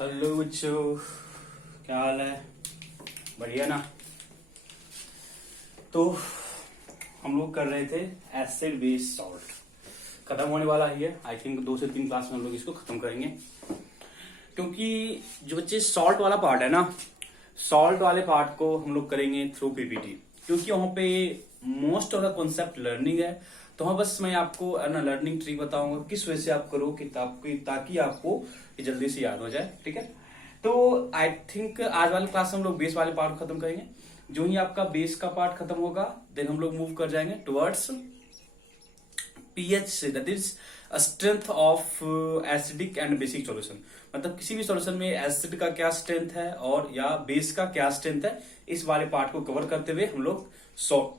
Hello बच्चों, क्या हाल है? बढ़िया ना। तो हम लोग कर रहे थे एसिड बेस सॉल्ट, खत्म होने वाला ही है। आई थिंक 2 से 3 क्लास में हम लोग इसको खत्म करेंगे, क्योंकि जो बच्चे सॉल्ट वाला पार्ट है ना, सॉल्ट वाले पार्ट को हम लोग करेंगे थ्रू पीपीटी, क्योंकि वहां पे most of the concept learning है। तो हाँ, बस मैं आपको ना लर्निंग ट्रिक बताऊंगा किस वजह से आप करो ताकि आपको ये जल्दी से याद हो जाए। ठीक है, तो आई थिंक आज वाले क्लास में हम लोग बेस वाले पार्ट खत्म करेंगे। जो ही आपका बेस का पार्ट खत्म होगा, देन हम लोग मूव कर जाएंगे towards pH, that is strength of acidic and basic solution. मतलब किसी भी सॉल्यूशन में एसिड का क्या स्ट्रेंथ है और या बेस का क्या स्ट्रेंथ है, इस वाले पार्ट को कवर करते हुए हम लोग सॉल्ट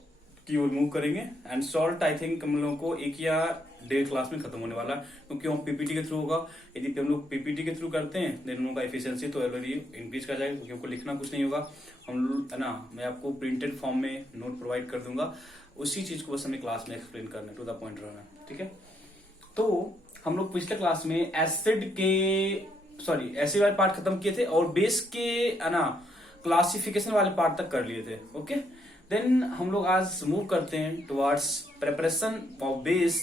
की ओर मूव करेंगे। एंड सॉल्ट आई थिंक हम लोगों को 1 या 1.5 क्लास में खत्म होने वाला है, क्योंकि हम पीपीटी के थ्रू होगा। यदि हम लोग पीपीटी के थ्रू करते हैं, देन हम लोगों का एफिशिएंसी तो ऑलरेडी इंक्रीज कर जाएगा, क्योंकि हमको लिखना कुछ नहीं होगा। हम लोग है ना, मैं आपको प्रिंटेड फॉर्म में नोट प्रोवाइड कर दूंगा, उसी चीज को बस हमें क्लास में एक्सप्लेन करना है, टू द पॉइंट रहना है। ठीक है, तो हम लोग पिछले क्लास में एसिड वाले पार्ट खत्म किए थे और बेस के है ना क्लासिफिकेशन वाले पार्ट तक कर लिए थे। ओके, देन हम लोग आज मूव करते हैं towards preparation of base,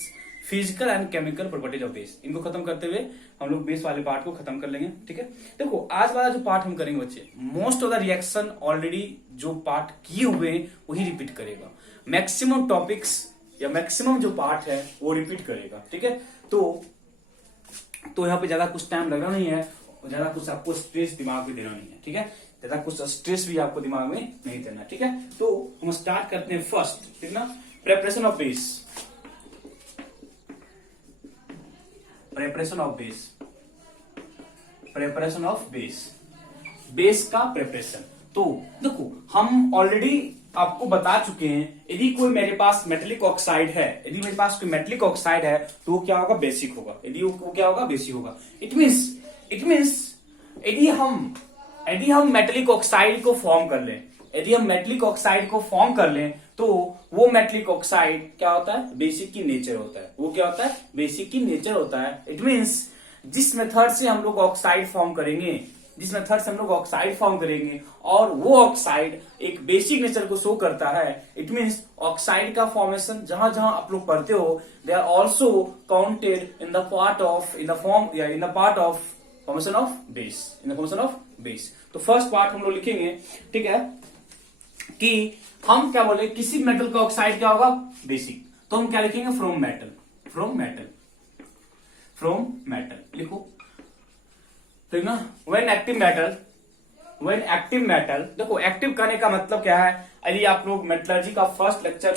physical and chemical properties of base. इनको खत्म करते हुए हम लोग बेस वाले पार्ट को खत्म कर लेंगे। ठीक है, देखो आज वाला जो पार्ट हम करेंगे बच्चे, most of the reaction already जो पार्ट किए हुए हैं वही रिपीट करेगा। मैक्सिमम टॉपिक्स या मैक्सिमम जो पार्ट है वो रिपीट करेगा। ठीक है, तो यहाँ पे ज्यादा कुछ टाइम लगना नहीं है, ज्यादा कुछ आपको स्ट्रेस दिमाग में देना नहीं है। ठीक है, ज्यादा कुछ स्ट्रेस भी आपको दिमाग में नहीं देना। ठीक है, तो हम स्टार्ट करते हैं फर्स्ट, ठीक ना, preparation of base. Preparation of base, preparation of base, base का प्रेपरेशन। तो देखो हम ऑलरेडी आपको बता चुके हैं, यदि कोई मेरे पास मेटेलिक ऑक्साइड है, यदि मेरे पास कोई मेटेलिक ऑक्साइड है तो वो क्या होगा, बेसिक होगा। यदि वो क्या होगा, बेसिक होगा। इट मीन्स यदि हम मेटेलिक ऑक्साइड को फॉर्म कर लें, यदि हम मेटेलिक ऑक्साइड को फॉर्म कर लें, तो वो मेटेलिक ऑक्साइड क्या होता है, बेसिक की नेचर होता है। वो क्या होता है, बेसिक की नेचर होता है। इट मीन्स जिस मेथड से हम लोग ऑक्साइड फॉर्म करेंगे, और वो ऑक्साइड एक बेसिक नेचर को शो करता है। इट मीन्स ऑक्साइड का फॉर्मेशन जहां जहां आप लोग पढ़ते हो, they are also counted in the part of formation of base. तो फर्स्ट पार्ट हम लोग लिखेंगे, ठीक है, कि हम क्या बोले, किसी मेटल का ऑक्साइड क्या होगा, बेसिक। तो हम क्या लिखेंगे, फ्रॉम मेटल लिखो, ठीक ना। व्हेन एक्टिव मेटल, देखो एक्टिव करने का मतलब क्या है। यदि आप लोग मेटलर्जी का फर्स्ट लेक्चर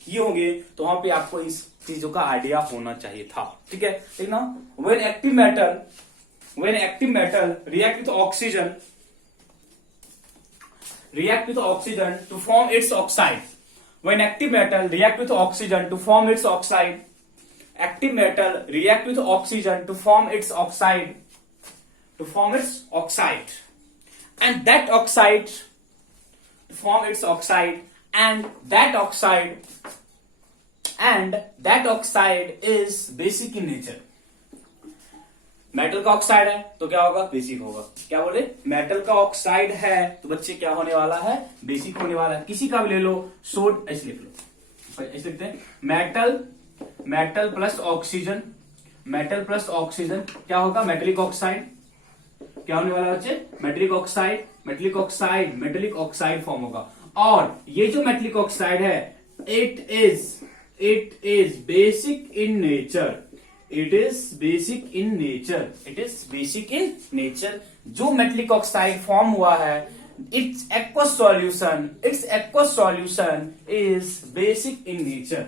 किए होंगे तो वहां पे आपको इस चीजों का आइडिया होना चाहिए था। ठीक है, ठीक ना। When active metal react with oxygen to form its oxide. When active metal react with oxygen to form its oxide, active metal react with oxygen to form its oxide, and that oxide to form its oxide, and that oxide is basic in nature. Metal का oxide है तो क्या होगा, basic होगा। क्या बोले, metal का oxide है तो बच्चे क्या होने वाला है, बेसिक होने वाला है। किसी का भी ले लो, सोड ऐसे लिख लो, ऐसे लिखते हैं, मेटल प्लस ऑक्सीजन क्या होगा, मेटेलिक ऑक्साइड। क्या होने वाला बच्चे, मेटेलिक ऑक्साइड फॉर्म होगा। और ये जो मेटेलिक ऑक्साइड है, it is basic in nature. जो मेटेलिक ऑक्साइड फॉर्म हुआ है, it's aqueous solution is basic in nature.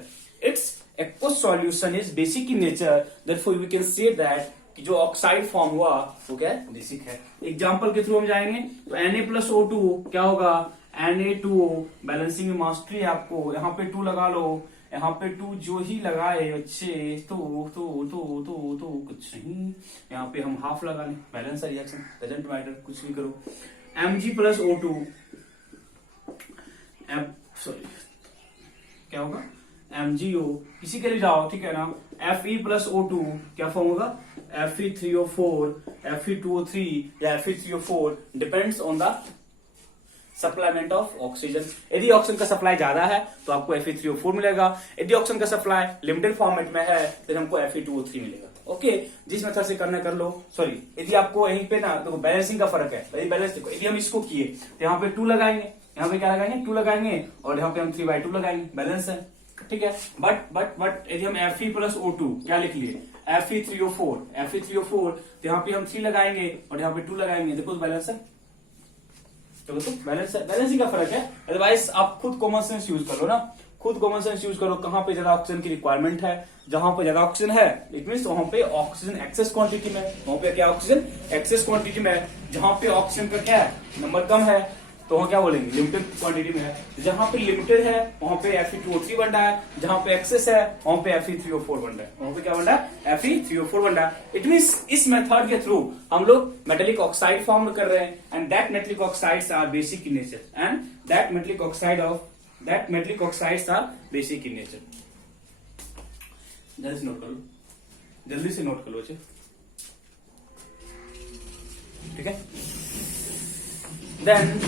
Therefore we can say that कि जो ऑक्साइड फॉर्म हुआ वो क्या है, बेसिक है। एग्जाम्पल के थ्रू हम जाएंगे तो Na+O2 क्या होगा, Na2O। बैलेंसिंग में मास्टरी आपको, यहाँ पे 2 लगा लो, यहाँ पे 2 जो ही लगाए बच्चे तो कुछ नहीं, यहाँ पे हम हाफ लगा लें, बैलेंस रिएक्शन, डजंट मैटर, कुछ भी करो। Mg+O2 क्या होगा, MgO, किसी के लिए जाओ, ठीक है ना। Fe+O2 क्या फॉर्म होगा, Fe3O4, Fe2O3 या Fe3O4 depends on the supplement of oxygen. यदि ऑक्सीजन का सप्लाई ज्यादा है तो आपको Fe3O4 मिलेगा, यदि ऑक्सीजन का सप्लाई लिमिटेड फॉर्मेट में है तो हमको Fe2O3 मिलेगा। ओके, जिस मेथड से करना कर लो। सॉरी, यदि आपको यहीं पे ना देखो बैलेंसिंग का फर्क है, यदि बैलेंस देखो, यदि हम इसको किए तो यहाँ पे 2 लगाएंगे, यहाँ पे क्या लगाएंगे 2 लगाएंगे, और यहाँ पे हम 3/2 लगाएंगे, बैलेंस है, ठीक है। बट यदि हम Fe+O2 क्या लिख लिए Fe3O4 तो यहाँ पे हम 3 लगाएंगे और यहाँ पे 2 लगाएंगे, देखो बैलेंस है, तो बैलेंस है, बैलेंसिंग का फर्क है। अदरवाइज आप खुद कॉमन सेंस यूज कर लो ना, खुद कॉमन सेंस यूज करो, कहां पे ज्यादा ऑक्सीजन की रिक्वायरमेंट है, जहां पे ज्यादा ऑक्सीजन है इट मीन वहां पे ऑक्सीजन एक्सेस क्वांटिटी में, वहां पे क्या ऑक्सीजन एक्सेस क्वांटिटी में है, जहां पे ऑक्सीजन का क्या है नंबर कम है तो वहां क्या बोलेंगे लिमिटेड क्वांटिटी में है, जहां पे लिमिटेड है वहां पे Fe2O3 बन रहा है, जहां पे एक्सेस है वहां पे Fe3O4 बन रहा है, वहां पे क्या बन रहा है Fe3O4 बन रहा है। इट मींस इस मेथड के थ्रू हम लोग मेटेलिक ऑक्साइड फॉर्म कर रहे हैं, and that metallic oxides are basic in nature, and that metallic oxides are basic in nature. जल्दी से नोट कर लो, जल्दी से नोट कर लो, ठीक है। देन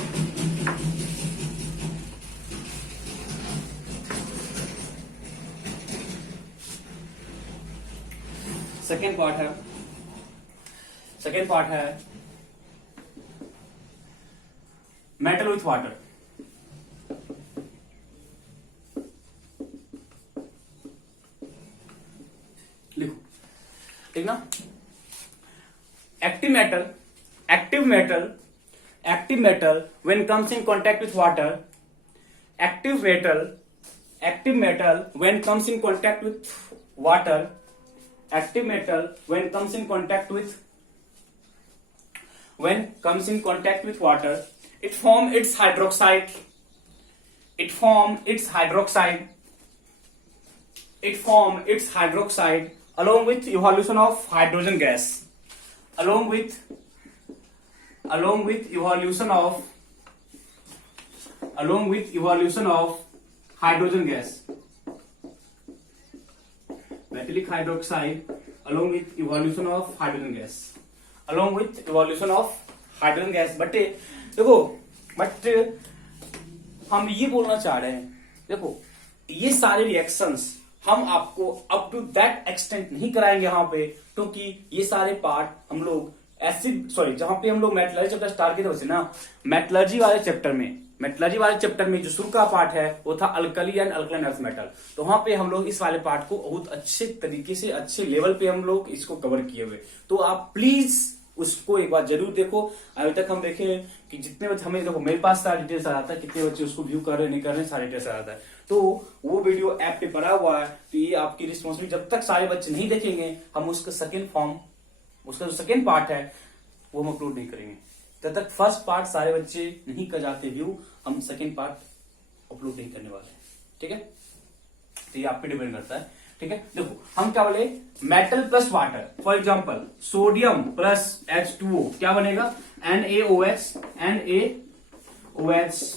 सेकेंड पार्ट है मेटल विथ वाटर। लिखो, ठीक ना। Active metal when comes in contact with water, active metal when comes in contact with water, active metal when comes in contact with water, it form its hydroxide along with evolution of hydrogen gas, along with evolution of hydrogen gas, metallic hydroxide along with evolution of hydrogen gas, but देखो, but हम ये बोलना चाह रहे हैं, देखो ये सारे रिएक्शंस हम आपको अप टू दैट एक्सटेंट नहीं कराएंगे यहाँ पे, क्योंकि ये सारे पार्ट हम लोग जहां पे हम लोग मेटलर्जी चैप्टर स्टार्ट किए थे वैसे ना, मेटलर्जी वाले चैप्टर में जो शुरू का पार्ट है वो था alkali and alkaline earth metal, तो वहां पे हम लोग इस वाले पार्ट को बहुत अच्छे तरीके से अच्छे लेवल पे हम लोग इसको कवर किए हुए, तो आप प्लीज उसको एक बार जरूर देखो। अभी तक हम देखे कि जितने बच्चे हमें, देखो मेरे पास सारा डिटेल्स आ जाता है, कितने बच्चे उसको व्यू कर रहे नहीं कर रहे, सारे डिटेल्स आ जाता है, तो वो वीडियो ऐप पे पड़ा हुआ है, तो ये आपकी रिस्पॉन्सिबिलिटी, जब तक सारे बच्चे नहीं देखेंगे हम उसका जो सेकेंड पार्ट है वो हम अपलोड नहीं करेंगे, जब तक फर्स्ट पार्ट सारे बच्चे नहीं कर जाते व्यू, हम सेकेंड पार्ट अपलोड नहीं करने वाले हैं, ठीक है। तो ये आप पे डिपेंड करता है, ठीक है। देखो हम क्या बोले, metal plus water, for example sodium plus H2O क्या बनेगा NaOH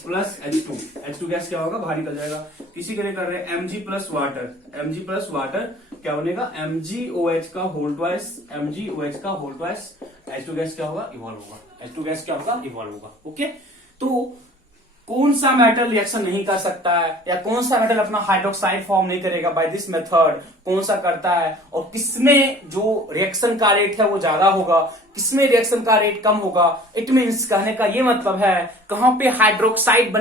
प्लस H2 गैस क्या होगा, बाहर निकल जाएगा। किसी के लिए कर रहे हैं Mg प्लस वाटर क्या बनेगा MgOH का होल ट्वाइस H2 गैस क्या होगा, इवॉल्व होगा, ओके। तो कौन सा मेटल रिएक्शन नहीं कर सकता है, या कौन सा मेटल अपना हाइड्रोक्साइड फॉर्म नहीं करेगा बाय दिस मेथड, कौन सा करता है, और किसमें जो रिएक्शन का रेट है वो ज्यादा होगा, किसमें रिएक्शन का रेट कम होगा। इट मीन्स कहने का ये मतलब है कहां पे हाइड्रोक्साइड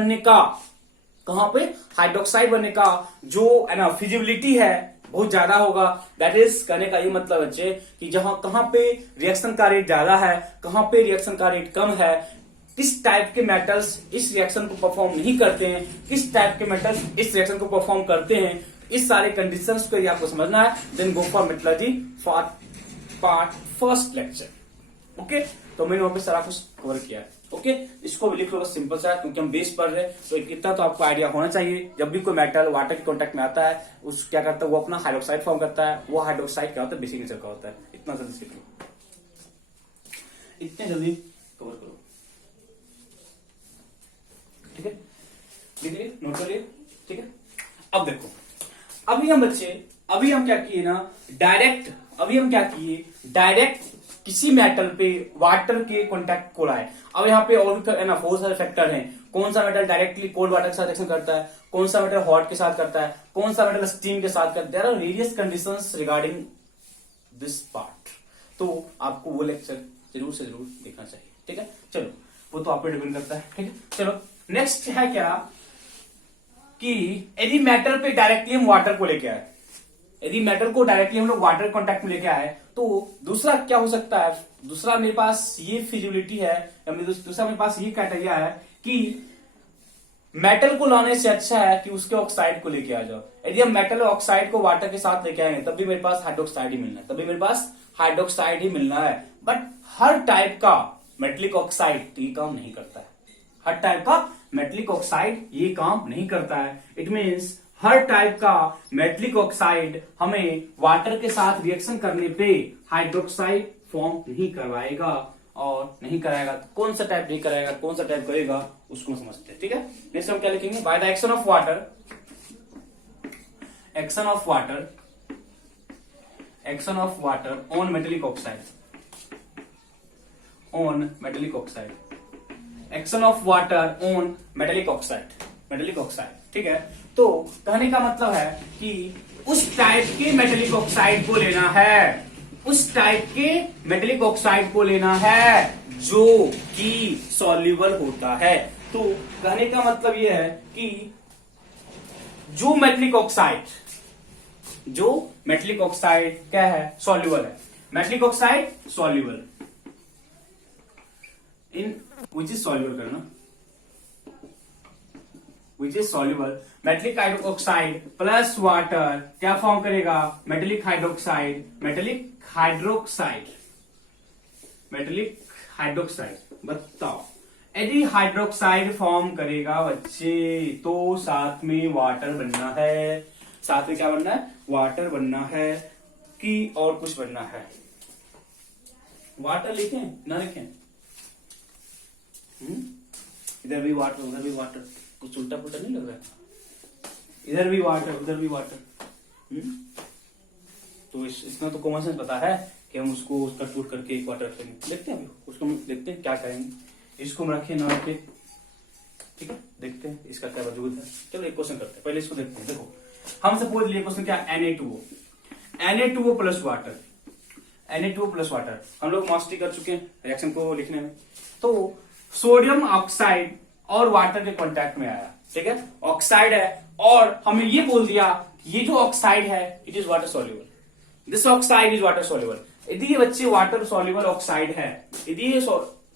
बनने का जो है ना फिजिबिलिटी है बहुत ज्यादा होगा। दैट इज कहने का ये मतलब बच्चे कि कहां पे रिएक्शन का रेट ज्यादा है, कहां पे रिएक्शन का रेट कम है, किस टाइप के मेटल्स इस रिएक्शन को परफॉर्म नहीं करते हैं, किस टाइप के मेटल्स इस रिएक्शन को परफॉर्म करते हैं, इस सारे कंडीशंस को आपको समझना है। Then go for metallurgy for part first lecture, okay. तो मैंने वहां पे सारा कुछ कवर किया है, ओके। इसको भी लिख लो बस सिंपल सा, क्योंकि हम बेस पढ़ रहे हैं, तो इतना तो आपको आइडिया होना चाहिए। जब भी कोई मेटल वाटर के कॉन्टेक्ट में आता है उस क्या करता है, वो अपना हाइड्रोक्साइड फॉर्म करता है, वो हाइड्रोक्साइड क्या होता है, बेसिक नेचर का होता है। इतना जल्दी सीख लो, इतने जल्दी कवर करो, ठीक है। लिख लिए, नोट कर लिए, ठीक है। अब देखो, अभी हम क्या किए डायरेक्ट किसी मेटल पे वाटर के कांटेक्ट को लाए। अब यहाँ पे और भी ना बहुत सारे फैक्टर हैं, कौन सा मेटल डायरेक्टली कोल्ड वाटर के साथ रिएक्शन करता है, कौन सा मेटल हॉट के साथ करता है, कौन सा मेटल स्टीम के साथ करता है। There are various conditions regarding this part. तो आपको वो लेक्चर जरूर से जरूर देखना चाहिए, ठीक है। चलो वो तो आप पे डिपेंड करता है, ठीक है। चलो नेक्स्ट है क्या कि यदि मेटल पे डायरेक्टली हम वाटर को लेके आए, यदि मेटल को डायरेक्टली हम लोग वाटर कांटेक्ट में लेके आए तो दूसरा क्या हो सकता है, दूसरा मेरे पास ये फिजिबिलिटी है, दूसरा मेरे पास ये क्राइटेरिया है कि मेटल को लाने से अच्छा है कि उसके ऑक्साइड को लेके आ जाओ। यदि हम मेटल ऑक्साइड को वाटर के साथ लेके आएंगे तब भी मेरे पास हाइड्रोक्साइड ही मिलना है, तब भी मेरे पास हाइड्रोक्साइड ही मिलना है। बट हर टाइप का मेटलिक ऑक्साइड ये काम नहीं करता है, हर टाइप का मेटलिक ऑक्साइड ये काम नहीं करता है। इट मीन्स हर टाइप का मेटलिक ऑक्साइड हमें वाटर के साथ रिएक्शन करने पे हाइड्रोक्साइड फॉर्म नहीं करवाएगा और नहीं कराएगा। तो कौन सा टाइप नहीं कराएगा, कौन सा टाइप करेगा उसको समझते हैं, ठीक है। नेक्स्ट हम क्या लिखेंगे, by the action of water, action of water, action of water on metallic oxide, on metallic oxide, action of water on metallic oxide, metallic oxide, ठीक है। तो कहने का मतलब है कि उस टाइप के मेटेलिक ऑक्साइड को लेना है, उस टाइप के मेटेलिक ऑक्साइड को लेना है जो कि सॉल्युबल होता है। तो कहने का मतलब यह है कि जो मेटेलिक ऑक्साइड, जो मेटेलिक ऑक्साइड क्या है, सॉल्युबल है, metallic oxide soluble in which is soluble करना, which is soluble, metallic hydroxide plus water क्या फॉर्म करेगा, metallic hydroxide, metallic hydroxide, metallic hydroxide. बताओ यदि हाइड्रोक्साइड फॉर्म करेगा बच्चे तो साथ में वाटर बनना है, साथ में क्या बनना है, वाटर बनना है कि और कुछ बनना है। वाटर लिखें ना लिखें, इधर भी वाटर उधर भी वाटर, कुछ उल्टा पुल्टा नहीं लग रहा है, इधर भी वाटर उधर भी वाटर। तो इतना तो कॉमन सेंस पता है कि हम उसको उसका टूट करके एक वाटर रखेंगे। देखते हैं अभी उसको, हम देखते हैं क्या करेंगे, इसको हम रखें ना रखें, ठीक है, देखते हैं इसका क्या वजूद है। चलो एक क्वेश्चन करते हैं, पहले इसको देखते हैं। देखो हम सपोज लिए क्वेश्चन क्या, Na2O, Na2O plus water, Na2O plus water, हम लोग मास्टरी कर चुके हैं रिएक्शन को लिखने में। तो सोडियम ऑक्साइड और वाटर के कांटेक्ट में आया, ठीक है, ऑक्साइड है और हमें ये बोल दिया ये जो ऑक्साइड है it is water soluble, this oxide is water soluble. यदि ये बच्चे वाटर सॉल्युबल ऑक्साइड है, यदि ये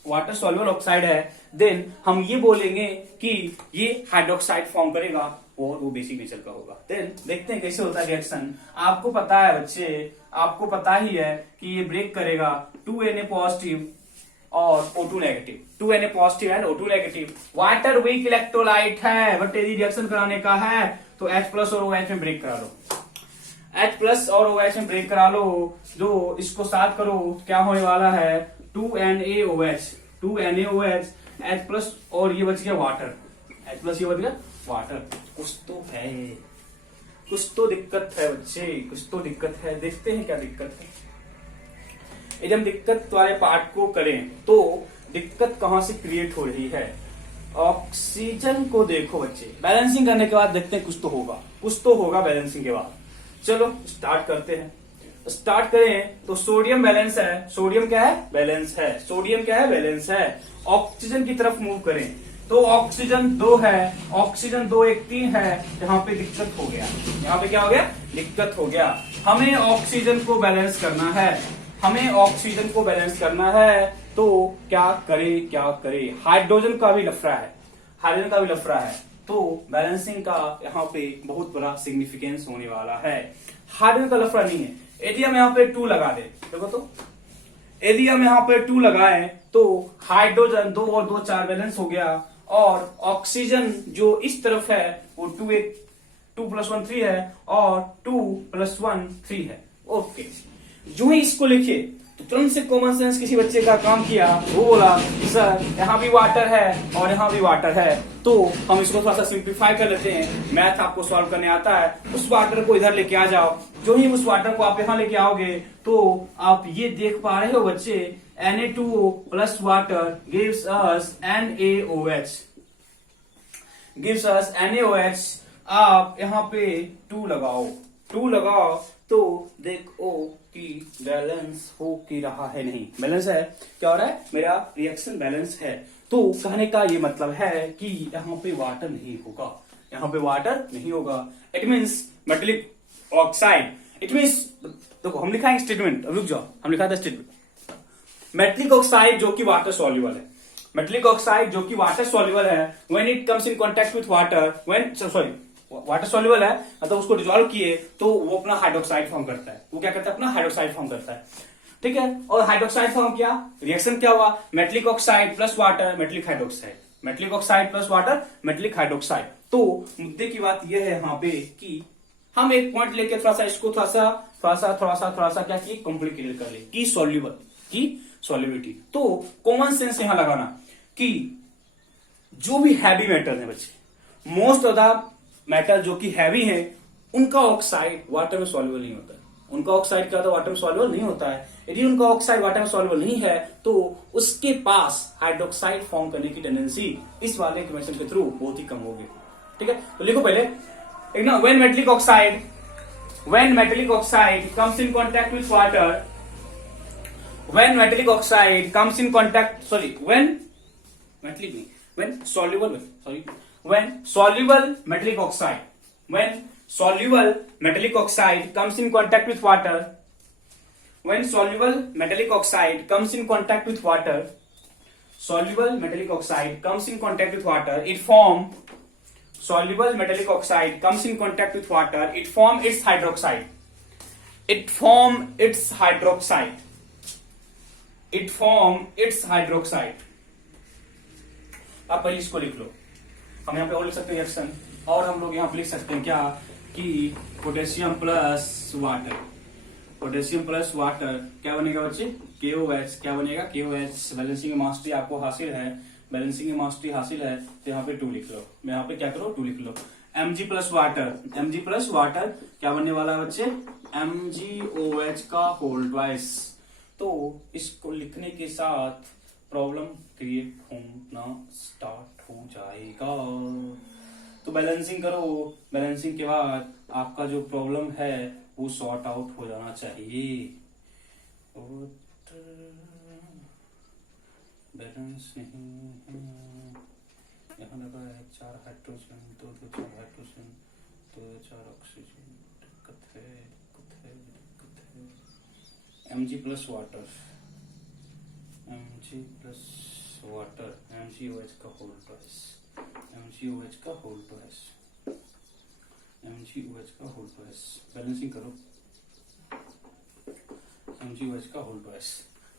वाटर सॉल्युबल ऑक्साइड है, देन हम ये बोलेंगे कि ये हाइड्रोक्साइड फॉर्म करेगा और वो बेसिक नेचर का होगा। देन देखते हैं कैसे होता है रिएक्शन। आपको पता है बच्चे, आपको पता ही है कि ये ब्रेक करेगा 2Na पॉजिटिव और O2 negative, 2Na positive and O2 negative. Water weak electrolyte है बट यदि रिएक्शन कराने का है तो H प्लस और OH में ब्रेक करा लो, H प्लस और OH में ब्रेक करा लो। जो इसको साथ करो क्या होने वाला है, 2NaOH, 2NaOH, H प्लस और ये बच गया वाटर, H प्लस ये बच गया वाटर। कुछ तो है, कुछ तो दिक्कत है बच्चे, कुछ तो दिक्कत है। देखते हैं क्या दिक्कत है। यदि हम दिक्कत वाले पार्ट को करें तो दिक्कत कहां से क्रिएट हो रही है, ऑक्सीजन को देखो बच्चे, बैलेंसिंग करने के बाद देखते हैं कुछ तो होगा, कुछ तो होगा बैलेंसिंग के बाद। चलो स्टार्ट करते हैं। स्टार्ट करें तो सोडियम बैलेंस है, सोडियम क्या है, बैलेंस है, सोडियम क्या है, बैलेंस है। ऑक्सीजन की तरफ मूव करें तो ऑक्सीजन 2 है, ऑक्सीजन 2 1 3 है, यहाँ पे दिक्कत हो गया, यहाँ पे क्या हो गया, दिक्कत हो गया। हमें ऑक्सीजन को बैलेंस करना है, हमें ऑक्सीजन को बैलेंस करना है तो क्या करे, क्या करे, हाइड्रोजन का भी लफड़ा है, हाइड्रोजन का भी लफड़ा है। तो बैलेंसिंग का यहाँ पे बहुत बड़ा सिग्निफिकेंस होने वाला है। हाइड्रोजन का लफड़ा नहीं है। यदि हम यहाँ पे 2 लगा दे, देखो तो यदि हम यहाँ पे 2 लगाएं तो हाइड्रोजन 2 और 2 4 बैलेंस हो गया और ऑक्सीजन जो इस तरफ है वो 2 + 1 3 है और 2 + 1 3 है। ओके, जो ही इसको लिखे तो तुरंत से कॉमन सेंस किसी बच्चे का काम किया, वो बोला कि सर यहाँ भी वाटर है और यहाँ भी वाटर है, तो हम इसको थोड़ा सा सिंप्लीफाई कर लेते हैं। मैथ आपको सॉल्व करने आता है, उस वाटर को इधर लेके आ जाओ। जो ही उस वाटर को आप यहाँ लेके आओगे तो आप ये देख पा रहे हो बच्चे, Na2O plus water gives us NaOH, gives us NaOH। आप यहाँ पे 2 लगाओ, 2 लगाओ तो देखो कि बैलेंस हो की रहा है, नहीं बैलेंस है। क्या हो रहा है, मेरा रिएक्शन बैलेंस है। तो कहने का ये मतलब है कि यहाँ पे वाटर नहीं होगा, यहाँ पे वाटर नहीं होगा। It means metallic oxide, it means देखो हम लिखा है स्टेटमेंट, रुक जाओ, हम लिखा था स्टेटमेंट। मेटेलिक ऑक्साइड जो कि वाटर सॉल्युबल है, मेटेलिक ऑक्साइड जो कि वाटर सॉल्युबल है, when it comes in contact with water, when sorry water soluble है मतलब उसको डिसॉल्व किए तो वो अपना हाइड्रोक्साइड फॉर्म करता है। वो क्या करता है, अपना हाइड्रोक्साइड फॉर्म करता है, ठीक है। और हाइड्रोक्साइड फॉर्म किया, रिएक्शन क्या हुआ, metallic oxide plus water metallic hydroxide, metallic oxide plus water metallic hydroxide. तो मुद्दे की बात यह है यहाँ पे कि हम एक पॉइंट लेके थोड़ा सा इसको थोड़ा सा क्या किए, कॉम्प्लिकेटेड कर ले कि सॉल्युबल की सॉल्युबिलिटी। तो कॉमन सेंस यहां लगाना कि जो भी हैवी मेटल है बच्चे, मोस्ट ऑफ द मेटल जो कि हैवी है, उनका ऑक्साइड वाटर में सॉल्युबल नहीं होता है। उनका ऑक्साइड क्या होता है, वाटर में सॉल्युबल नहीं होता है। यदि उनका ऑक्साइड वाटर में सॉल्युबल नहीं है तो उसके पास हाइड्रोक्साइड फॉर्म करने की टेंडेंसी इस वाले इक्वेशन के थ्रू बहुत ही कम होगी, ठीक है। तो लिखो पहले एक ना, when metallic oxide comes in contact with water, when metallic oxide comes in contact, when soluble metallic oxide, when soluble metallic oxide comes in contact with water, when soluble metallic oxide comes in contact with water, soluble metallic oxide comes in contact with water, it form soluble metallic oxide comes in contact with water, it form its hydroxide, it form its hydroxide, it form its hydroxide। आप पहले इसको लिख लो, हम यहाँ पे और लिख सकते हैं रिएक्शन, और हम लोग यहाँ पे लिख सकते हैं क्या कि potassium plus water, potassium plus water क्या बनेगा बच्चे, KOH। क्या बनेगा, KOH। बैलेंसिंग की मास्टरी आपको हासिल है, बैलेंसिंग की मास्टरी हासिल है, तो यहाँ पे 2 लिख लो, यहाँ पे क्या करो 2 लिख लो। Mg प्लस वाटर क्या बनने वाला है बच्चे, MgOH का होल ट्वाइस। तो इसको लिखने के साथ प्रॉब्लम क्रिएट होना स्टार्ट हो जाएगा। तो बैलेंसिंग करो, बैलेंसिंग के बाद आपका जो प्रॉब्लम है वो सॉर्ट आउट हो जाना चाहिए। बैलेंस नहीं है, यहाँ लगा है 4 हाइड्रोजन, 2 हाइड्रोजन, 2 ऑक्सीजन, दिक्कत है। Mg प्लस वाटर, MgOH का होल ट्वाइस, MgOH का होल ट्वाइस। बैलेंसिंग करो, MgOH का होल ट्वाइस।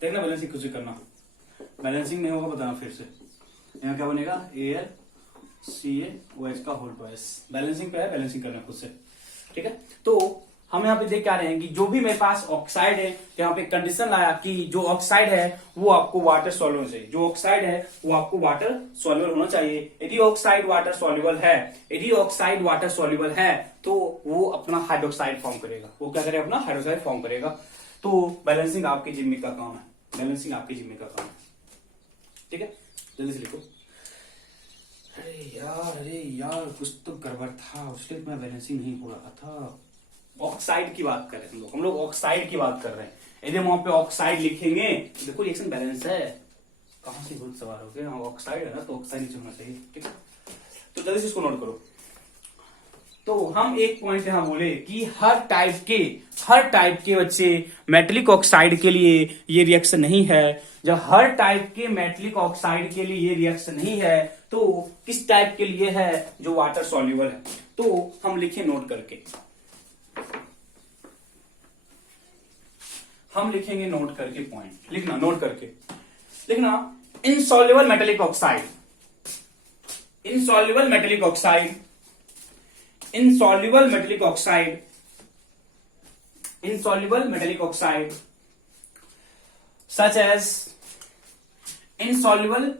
देखना बैलेंसिंग कुछ करना, बैलेंसिंग नहीं होगा बताना फिर से। यहाँ क्या बनेगा, AlCaOH का होल ट्वाइस। बैलेंसिंग पे है, बैलेंसिंग करना खुद से, ठीक है। तो हम यहाँ पे देख क्या रहे हैं कि जो भी मेरे पास ऑक्साइड है, तो यहाँ पे कंडीशन लाया कि जो ऑक्साइड है वो आपको वाटर सॉल्युबल होना चाहिए, जो ऑक्साइड है वो आपको वाटर सॉल्युबल होना चाहिए। यदि ऑक्साइड वाटर सॉल्युबल है, तो वो अपना हाइड्रोक्साइड फॉर्म करेगा। वो क्या करेगा, अपना हाइड्रोक्साइड फॉर्म करेगा। तो बैलेंसिंग आपके जिम्मे का काम है, बैलेंसिंग आपके जिम्मे का काम है, ठीक है। जल्दी से लिखो। अरे यार कुछ तो गड़बड़ था, उसके मैं बैलेंसिंग नहीं हो रहा था। ऑक्साइड की बात कर रहे हैं हम लोग ऑक्साइड की बात कर रहे हैं। यदि हम वहां पे ऑक्साइड लिखेंगे तो देखो रिएक्शन बैलेंस है, कहां से भूत सवार हो गए। ऑक्साइड है ना, तो ऑक्साइड नीचे होना चाहिए, ठीक है। तो जल्दी से इसको नोट करो। तो हम एक पॉइंट यहां बोले कि हर टाइप के बच्चे मेटेलिक ऑक्साइड के लिए ये रिएक्शन नहीं है। जब हर टाइप के मेटेलिक ऑक्साइड के लिए ये रिएक्शन नहीं है, तो किस टाइप के लिए है, जो वाटर सॉल्युबल है। तो हम लिखे नोट करके, हम लिखेंगे नोट करके पॉइंट, लिखना नोट करके लिखना। Insoluble metallic oxide, insoluble metallic oxide, insoluble metallic oxide, insoluble metallic oxide such as insoluble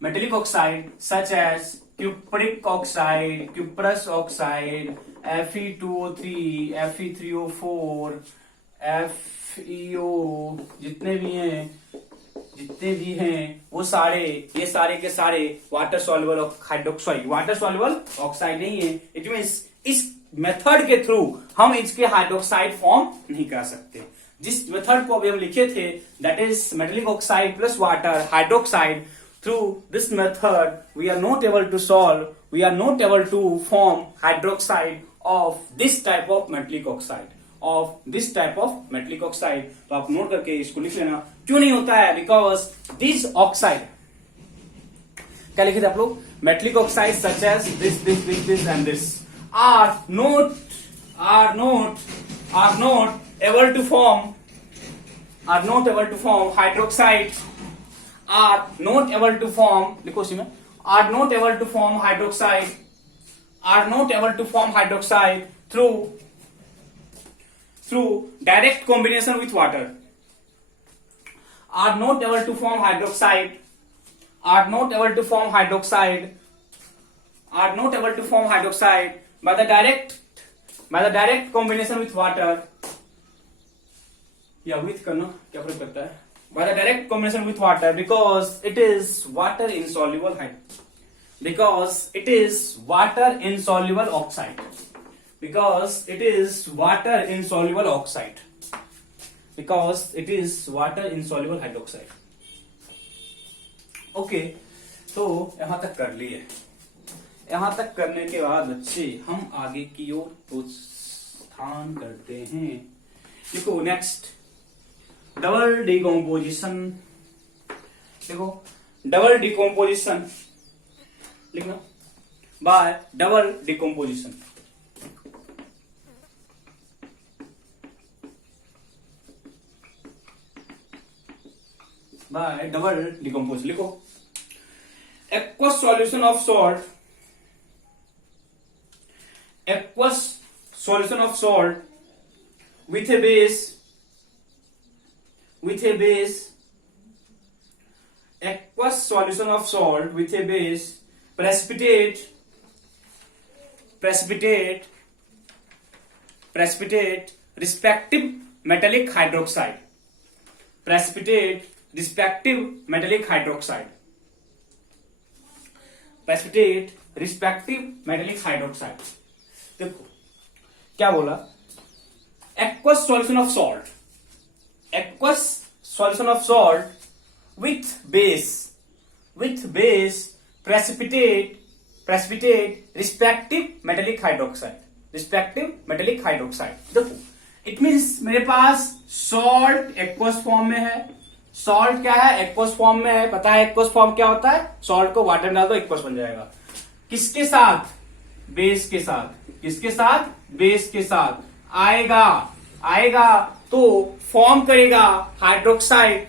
metallic oxide such as cupric oxide, cuprous oxide, Fe2O3, Fe3O4, FeO, जितने भी हैं वो सारे, ये सारे के सारे water soluble hydroxide, water soluble oxide नहीं है। इट मीन्स इस मेथड के थ्रू हम इसके हाइड्रोक्साइड फॉर्म नहीं कर सकते। जिस मेथड को अभी हम लिखे थे, that is metallic oxide plus water hydroxide, through this method we are not able to solve, we are not able to form hydroxide of this type of metallic oxide, of this type of metallic oxide. तो आप note करके इसको लिख लेना। क्यों नहीं होता है? बिकॉज दिस ऑक्साइड, क्या लिखे थे आप लोग? Metallic oxide such as this and this are not able to form hydroxide, are not able to form, लिखो इसी में, are not able to form hydroxide through direct combination with water, are not able to form hydroxide by the direct combination with water, या with करना क्या फर्क पड़ता है? by the direct combination with water, because it is water insoluble oxide, because it is water insoluble hydroxide। Okay, तो यहां तक कर लिए। यहां तक करने के बाद बच्चे हम आगे की ओर प्रस्थान करते हैं। देखो नेक्स्ट, डबल डिकम्पोजिशन। देखो डबल डिकम्पोजिशन लिखना, bye double decomposition. Bye double decomposition लिखो, aqueous solution of salt with a base, aqueous solution of salt with a base, precipitate respective metallic hydroxide, देखो क्या बोला, aqueous solution of salt with base precipitate respective metallic hydroxide। देखो it means मेरे पास salt aqueous form में है। Salt क्या है? Aqueous form में है। पता है एक्वस फॉर्म क्या होता है? सॉल्ट को वाटर में डाल दो, एक्वस बन जाएगा। किसके साथ? बेस के साथ। किसके साथ? बेस के साथ आएगा तो फॉर्म करेगा hydroxide,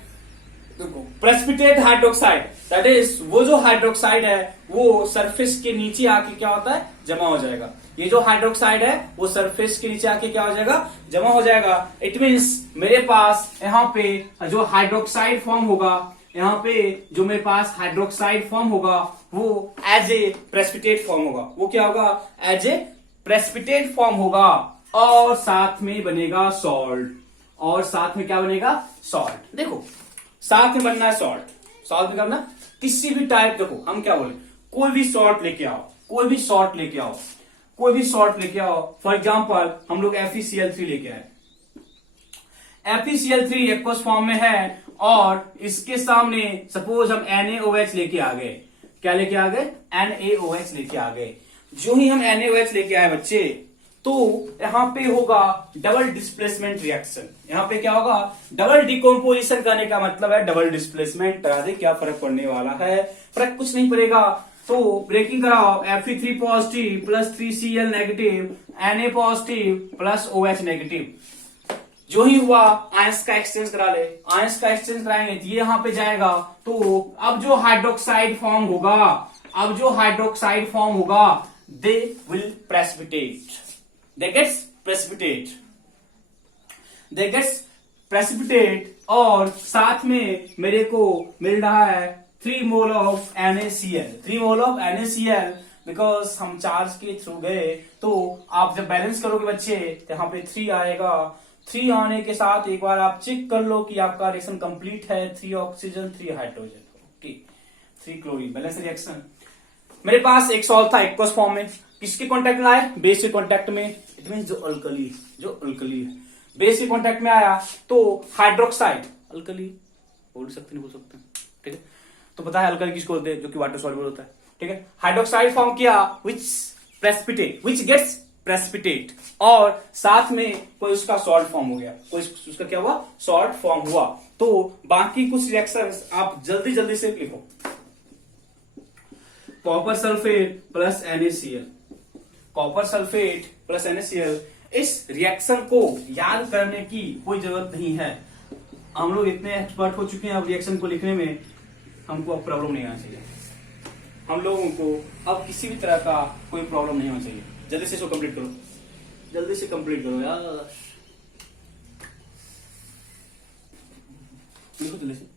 precipitate hydroxide. That is वो जो हाइड्रोक्साइड है वो सरफेस के नीचे आके क्या होता है? जमा हो जाएगा। ये जो हाइड्रोक्साइड है वो सरफेस के नीचे आके क्या हो जाएगा? जमा हो जाएगा। इट मीन्स मेरे पास यहाँ पे जो हाइड्रोक्साइड फॉर्म होगा, यहाँ पे जो मेरे पास हाइड्रोक्साइड फॉर्म होगा वो एज ए प्रेसिपिटेट फॉर्म होगा। वो क्या होगा? एज ए प्रेसिपिटेट फॉर्म होगा और साथ में बनेगा सॉल्ट। और साथ में क्या बनेगा? सॉल्ट। देखो साथ में बनना है सॉल्ट। सॉल्ट में करना किसी भी टाइप, देखो हम क्या बोले, कोई भी सॉल्ट लेके आओ। फॉर एग्जाम्पल हम लोग FeCl3 लेके आए। FeCl3 एक्वस फॉर्म में है और इसके सामने सपोज हम NaOH लेके आ गए। क्या लेके आ गए? NaOH लेके आ गए। जो ही हम NaOH लेके आए बच्चे, तो यहां पे होगा डबल डिस्प्लेसमेंट रिएक्शन। यहां पे क्या होगा? डबल डिकम्पोजिशन करने का मतलब है डबल डिस्प्लेसमेंट। करा दे क्या फर्क पड़ने वाला है? फर्क कुछ नहीं पड़ेगा। तो ब्रेकिंग कराओ, Fe3 positive plus 3Cl negative, Na positive plus OH negative. जो ही हुआ आयंस का एक्सचेंज करा ले। आयंस का एक्सचेंज कराएंगे तो ये यहां पे जाएगा। तो अब जो हाइड्रोक्साइड फॉर्म होगा, they will precipitate. They gets precipitate और साथ में मेरे को मिल रहा है 3 mole of NaCl, 3 mole of NaCl, because हम चार्ज के थ्रू गए। तो आप जब बैलेंस करोगे बच्चे तो यहाँ पे 3 आएगा। 3 आने के साथ एक बार आप चेक कर लो कि आपका रिएक्शन कंप्लीट है। 3 oxygen 3 hydrogen, okay, 3 chlorine, balance reaction. मेरे पास एक सॉल्ट था एक्वस फॉर्म में, किसके कांटेक्ट में आया? बेस के कांटेक्ट में। इट मीन जो अल्कली है बेस के कांटेक्ट में आया तो हाइड्रोक्साइड, अल्कली बोल सकते नहीं बोल सकते, ठीक है। तो पता है अल्कली किसको बोलते हैं? जो कि वाटर सॉल्युबल होता है, ठीक है। हाइड्रोक्साइड फॉर्म किया विच गेट्स प्रेसिपिटेट, और साथ में कोई उसका सॉल्ट फॉर्म हो गया, कोई उसका क्या हुआ? सॉल्ट फॉर्म हुआ। तो बाकी कुछ रिएक्शंस आप जल्दी जल्दी से लिखो। Copper sulphate plus NaCl, copper sulphate plus NaCl। इस रिएक्शन को याद करने की कोई जरूरत नहीं है, हम लोग इतने एक्सपर्ट हो चुके हैं अब रिएक्शन को लिखने में, हमको अब प्रॉब्लम नहीं आना चाहिए। हम लोगों को अब किसी भी तरह का कोई प्रॉब्लम नहीं होना चाहिए। जल्दी से इसको कंप्लीट करो, जल्दी से कंप्लीट करो यार, लिखो जल्दी से।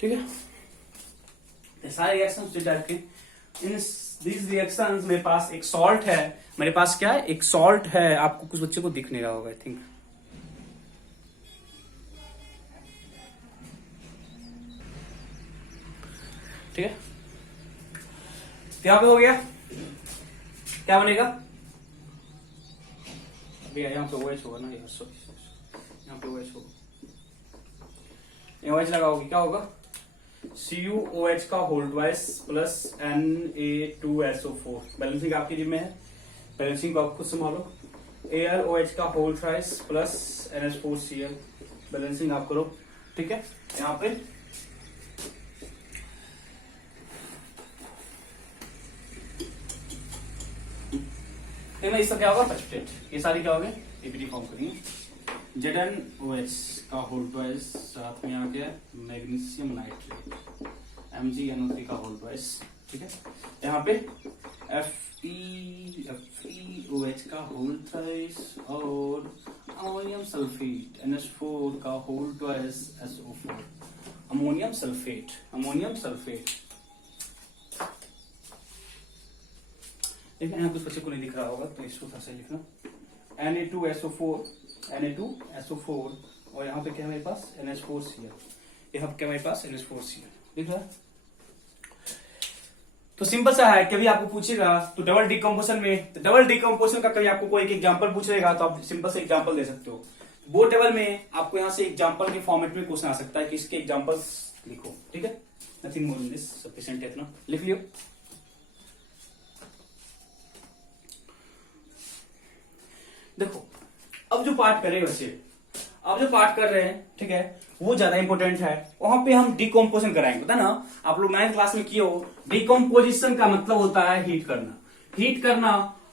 ठीक है, सारे रिएक्शन उसी टाइप के। इन दीज रिएक्शंस मेरे पास एक सॉल्ट है, मेरे पास क्या है? एक सॉल्ट है। आपको कुछ बच्चे को दिख नहीं रहा होगा, आई थिंक। ठीक है, यहाँ पे हो गया, क्या बनेगा? अभी यहाँ पे OH होगा ना यार, सॉरी, यहाँ पे OH होगा, OH लगाओगे, क्या होगा? CuOH का whole twice plus Na2SO4। Balancing आपकी जिम्मे है, बैलेंसिंग को आप खुद संभालो। ArOH का whole thrice plus NH4Cl, balancing आप करो, ठीक है। यहाँ पे इसका क्या होगा? प्रेसिपिटेट। ये सारी क्या हो गए? APT फॉर्म करेंगे। ZnOH का होल ट्वाइस, साथ में आ गया मैग्नीशियम नाइट्रेट, MgNO3 का होल ट्वाइस, ठीक है। यहाँ पे FeOH का होल ट्वाइस और अमोनियम सल्फेट NH4 का whole twice SO4, ammonium sulphate. देखिए यहाँ कुछ बच्चे को नहीं दिख रहा होगा तो इसको थोड़ा सा लिखना। Na2SO4 और यहाँ पे क्या है मेरे पास? NH4Cl, यहाँ पे क्या मेरे पास? NH4Cl, दिख रहा है? तो सिंपल सा है, कभी आपको पूछेगा तो डबल डिकम्पोजिशन में, तो डबल डिकम्पोजिशन का कभी आपको कोई एक एग्जांपल पूछेगा तो आप सिंपल से एग्जांपल दे सकते हो। बोर्ड टेबल में आपको यहाँ से एग्जांपल के फॉर्मेट में क्वेश्चन आ सकता है कि इसके एग्जांपल्स लिखो, ठीक है। Nothing more than this, sufficient है इतना, लिख लियो। देखो अब जो पार्ट करें बच्चे, अब जो पार्ट कर रहे हैं, ठीक है, वो ज्यादा इंपॉर्टेंट है। वहां पे हम डिकम्पोजिशन कराएंगे, पता ना आप लोग 9th क्लास में किए हो। डिकम्पोजिशन का मतलब होता है हीट करना,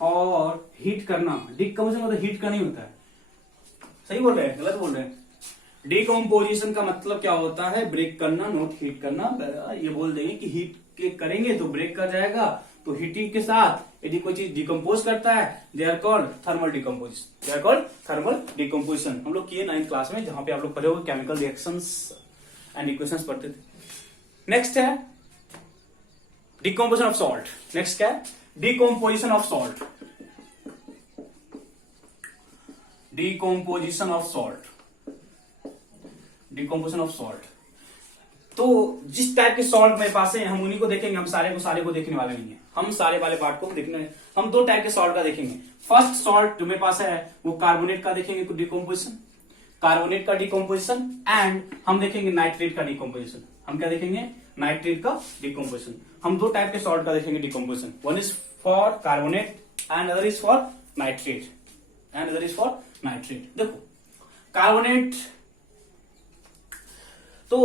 और हीट करना। डिकम्पोजिशन मतलब हीट करना ही होता है। सही बोल रहे हैं, गलत बोल रहे हैं? डिकम्पोजिशन का मतलब क्या होता है? ब्रेक करना, नॉट हीट करना। ये बोल देंगे कि हीट करेंगे तो ब्रेक कर जाएगा, तो हीटिंग के साथ यदि कोई चीज डिकम्पोज करता है, they are called thermal decomposition. हम लोग किए 9th क्लास में, जहां पे आप लोग पढ़े हुए केमिकल रिएक्शंस एंड इक्वेशंस पढ़ते थे। नेक्स्ट है डिकम्पोजिशन ऑफ सॉल्ट। नेक्स्ट क्या है? Decomposition of salt. Decomposition of salt. तो जिस टाइप के सॉल्ट मेरे पास है हम उन्हीं को देखेंगे, हम सारे को देखने वाले नहीं है। हम सारे वाले पार्ट को देखने, हम 2 टाइप के सॉल्ट का देखेंगे। फर्स्ट सॉल्ट जो मेरे पास है वो कार्बोनेट का देखेंगे डिकम्पोजिशन, कार्बोनेट का डिकम्पोजिशन, एंड हम देखेंगे नाइट्रेट का डिकम्पोजिशन। हम क्या देखेंगे? नाइट्रेट का डिकम्पोजिशन। हम 2 टाइप के सॉल्ट का देखेंगे decomposition, one is for carbonate and other is for nitrate. And other is for nitrate. देखो कार्बोनेट तो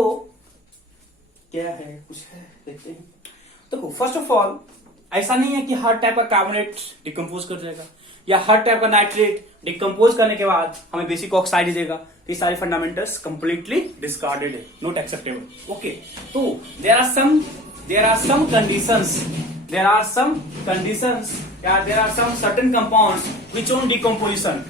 क्या है, कुछ है देखते हैं। देखो फर्स्ट ऑफ ऑल ऐसा नहीं है कि हर टाइप का कार्बोनेट डिकम्पोज कर जाएगा या हर टाइप का नाइट्रेट डिकम्पोज करने के बाद हमें बेसिक ऑक्साइड देगा। ये सारे फंडामेंटल्स कंप्लीटली डिस्कार्डेड है, नॉट एक्सेप्टेबल। ओके, तो देयर आर सम कंडीशंस या there are some certain compounds which on decomposition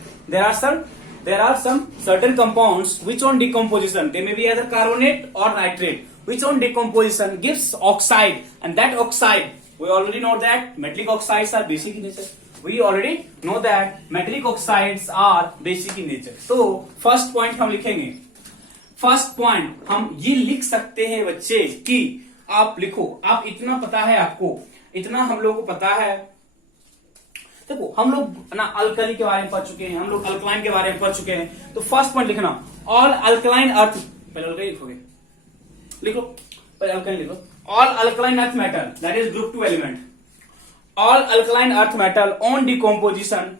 there are some certain compounds which on decomposition they may be either carbonate or nitrate which on decomposition gives oxide, and that oxide we already know that metallic oxides are basic in nature. We already know that metallic oxides are basic in nature. तो first point हम लिखेंगे, first point हम ये लिख सकते हैं बच्चे कि आप लिखो, आप इतना पता है, आपको इतना हम लोगों को पता है। देखो हम लोग ना अल्कली के बारे में पढ़ चुके हैं, हम लोग अल्कलाइन के बारे में पढ़ चुके हैं। तो फर्स्ट पॉइंट लिखना ऑल अल्कलाइन अर्थ, पहले अल्कली लिखोगे, लिखो पहले अल्कलाइन लिखो, all alkaline earth metal that is group 2 element, all alkaline earth metal on decomposition,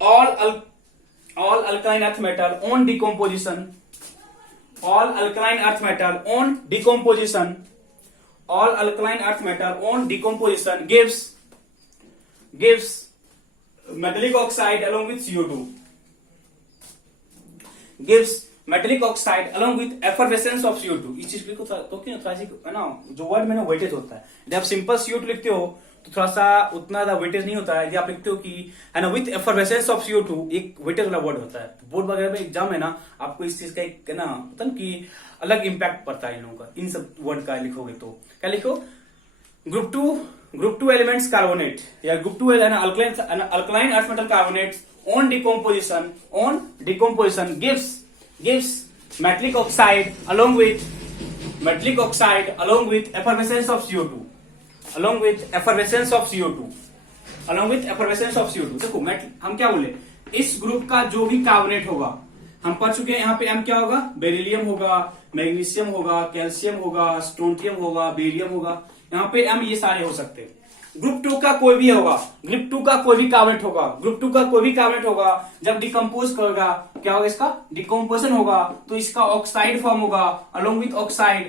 all alkaline earth metal on decomposition, all alkaline earth metal on decomposition, all alkaline earth metal on decomposition gives metallic oxide along with CO2, gives metallic oxide along with effervescence of CO2। इस चीज को तो क्यों थोड़ा सी है ना, जो word में ना वेटेज होता है, यदि आप सिंपल CO2 लिखते हो तो थोड़ा सा उतना ज्यादा वेटेज नहीं होता है। यदि आप लिखते हो कि है ना विथ एफरवेसेंस ऑफ CO2, एक वेटेज वाला वर्ड होता है। बोर्ड वगैरह में एग्जाम है ना, आपको इस चीज का एक है ना पता ना कि अलग इंपैक्ट पड़ता है इन लोगों का, इन सब वर्ड का लिखोगे तो क्या लिखो, ग्रुप 2 एलिमेंट्स कार्बोनेट या group 2 alkaline earth metal carbonate on decomposition gives metallic oxide along with effervescence of CO2, along with effervescence of CO2। देखो हम क्या बोले, इस ग्रुप का जो भी कार्बोनेट होगा, हम पढ़ चुके हैं यहाँ पे M क्या होगा, बेरिलियम होगा, मैग्नीशियम होगा, कैल्शियम होगा, स्ट्रोंटियम होगा, बेरियम होगा, यहाँ पे M ये सारे हो सकते हैं। ग्रुप 2 का कोई भी होगा, ग्रुप 2 का कोई भी कार्बोनेट होगा, जब डिकम्पोज करेगा क्या होगा, इसका डिकम्पोजिशन होगा तो इसका ऑक्साइड फॉर्म होगा, अलोंग विथ ऑक्साइड